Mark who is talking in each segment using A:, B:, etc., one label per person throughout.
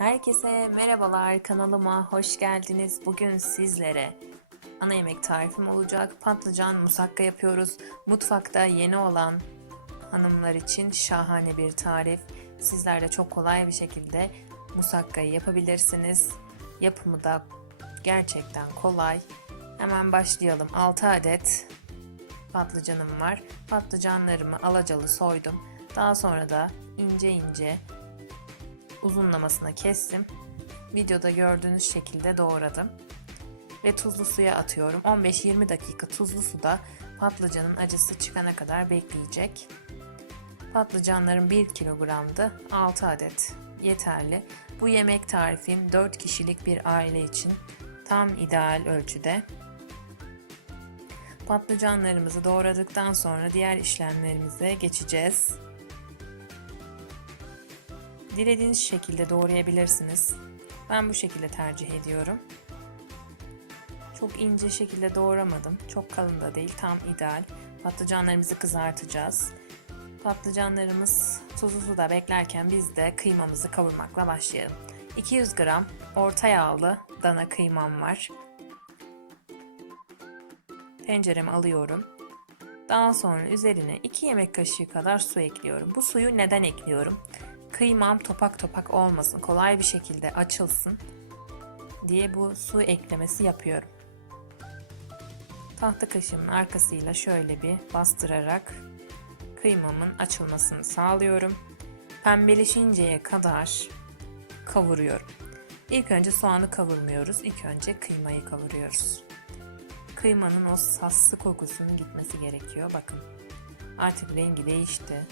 A: Herkese merhabalar kanalıma hoş geldiniz. Bugün sizlere ana yemek tarifim olacak. Patlıcan musakka yapıyoruz. Mutfakta yeni olan hanımlar için şahane bir tarif. Sizler de çok kolay bir şekilde musakkayı yapabilirsiniz. Yapımı da gerçekten kolay. Hemen başlayalım. 6 adet patlıcanım var. Patlıcanlarımı alacalı soydum. Daha sonra da ince ince uzunlamasına kestim. Videoda gördüğünüz şekilde doğradım. Ve tuzlu suya atıyorum. 15-20 dakika tuzlu suda patlıcanın acısı çıkana kadar bekleyecek. Patlıcanlarım 1 kilogramdı. 6 adet yeterli. Bu yemek tarifim 4 kişilik bir aile için tam ideal ölçüde. Patlıcanlarımızı doğradıktan sonra diğer işlemlerimize geçeceğiz. Dilediğiniz şekilde doğrayabilirsiniz. Ben bu şekilde tercih ediyorum. Çok ince şekilde doğramadım. Çok kalın da değil. Tam ideal. Patlıcanlarımızı kızartacağız. Patlıcanlarımız tuzlu suda beklerken biz de kıymamızı kavurmakla başlayalım. 200 gram orta yağlı dana kıymam var. Tencereme alıyorum. Daha sonra üzerine 2 yemek kaşığı kadar su ekliyorum. Bu suyu neden ekliyorum? Kıymam topak topak olmasın, kolay bir şekilde açılsın diye bu su eklemesi yapıyorum. Tahta kaşığımın arkasıyla şöyle bir bastırarak kıymamın açılmasını sağlıyorum. Pembeleşinceye kadar kavuruyorum. İlk önce soğanı kavurmuyoruz. İlk önce kıymayı kavuruyoruz. Kıymanın o sassı kokusunun gitmesi gerekiyor. Bakın artık rengi değişti.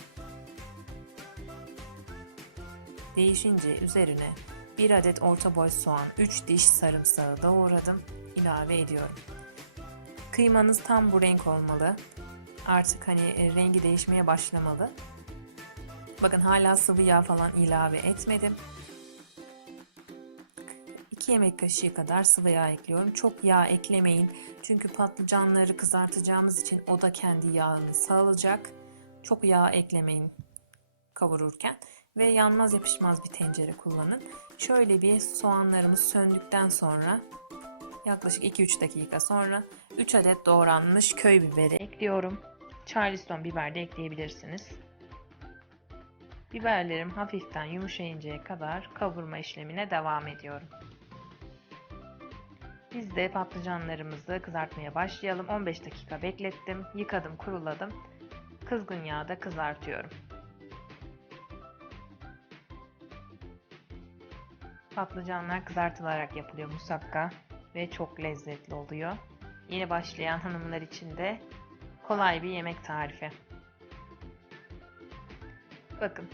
A: Değişince üzerine 1 adet orta boy soğan, 3 diş sarımsağı doğradım. ilave ediyorum. Kıymanız tam bu renk olmalı. Artık hani e, rengi değişmeye başlamalı. Bakın hala sıvı yağ falan ilave etmedim. 2 yemek kaşığı kadar sıvı yağ ekliyorum. Çok yağ eklemeyin. Çünkü patlıcanları kızartacağımız için o da kendi yağını sağlayacak. Çok yağ eklemeyin kavururken ve yanmaz yapışmaz bir tencere kullanın. Şöyle bir soğanlarımız söndükten sonra yaklaşık 2-3 dakika sonra 3 adet doğranmış köy biberi ekliyorum. Charleston biber de ekleyebilirsiniz. Biberlerim hafiften yumuşayıncaya kadar kavurma işlemine devam ediyorum. Biz de patlıcanlarımızı kızartmaya başlayalım. 15 dakika beklettim, yıkadım, kuruladım. Kızgın yağda kızartıyorum. Patlıcanlar kızartılarak yapılıyor musakka ve çok lezzetli oluyor. Yeni başlayan hanımlar için de kolay bir yemek tarifi. Bakın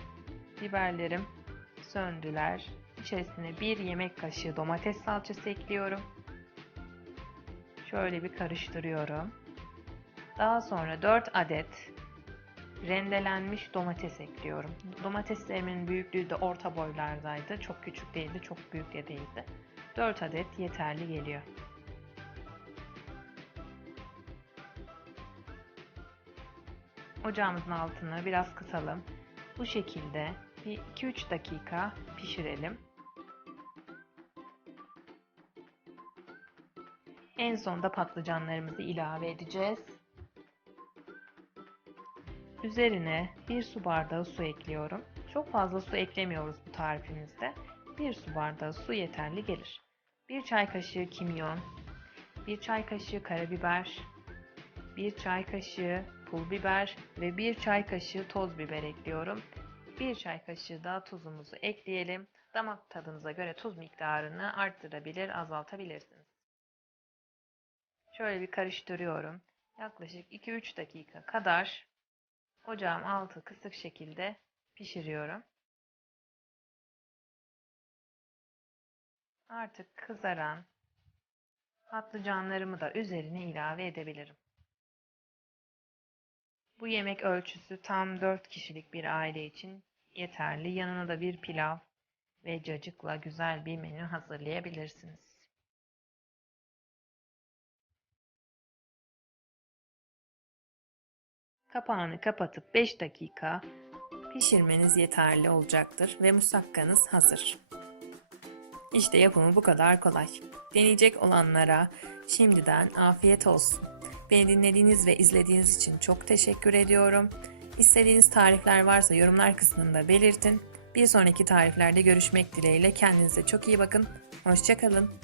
A: biberlerim söndüler. İçerisine bir yemek kaşığı domates salçası ekliyorum. Şöyle bir karıştırıyorum. Daha sonra 4 adet rendelenmiş domates ekliyorum. Domateslerimin büyüklüğü de orta boylardaydı. Çok küçük değildi, çok büyük de değildi. 4 adet yeterli geliyor. Ocağımızın altını biraz kısalım. Bu şekilde bir 2-3 dakika pişirelim. En sonda patlıcanlarımızı ilave edeceğiz. Üzerine bir su bardağı su ekliyorum. Çok fazla su eklemiyoruz bu tarifimizde. Bir su bardağı su yeterli gelir. Bir çay kaşığı kimyon, bir çay kaşığı karabiber, bir çay kaşığı pul biber ve bir çay kaşığı toz biber ekliyorum. Bir çay kaşığı daha tuzumuzu ekleyelim. Damak tadınıza göre tuz miktarını arttırabilir, azaltabilirsiniz. Şöyle bir karıştırıyorum. Yaklaşık 2-3 dakika kadar ocağın altı kısık şekilde pişiriyorum. Artık kızaran patlıcanlarımı da üzerine ilave edebilirim. Bu yemek ölçüsü tam 4 kişilik bir aile için yeterli. Yanına da bir pilav ve cacıkla güzel bir menü hazırlayabilirsiniz. Kapağını kapatıp 5 dakika pişirmeniz yeterli olacaktır ve musakkanız hazır. İşte yapımı bu kadar kolay. Deneyecek olanlara şimdiden afiyet olsun. Beni dinlediğiniz ve izlediğiniz için çok teşekkür ediyorum. İstediğiniz tarifler varsa yorumlar kısmında belirtin. Bir sonraki tariflerde görüşmek dileğiyle kendinize çok iyi bakın. Hoşçakalın.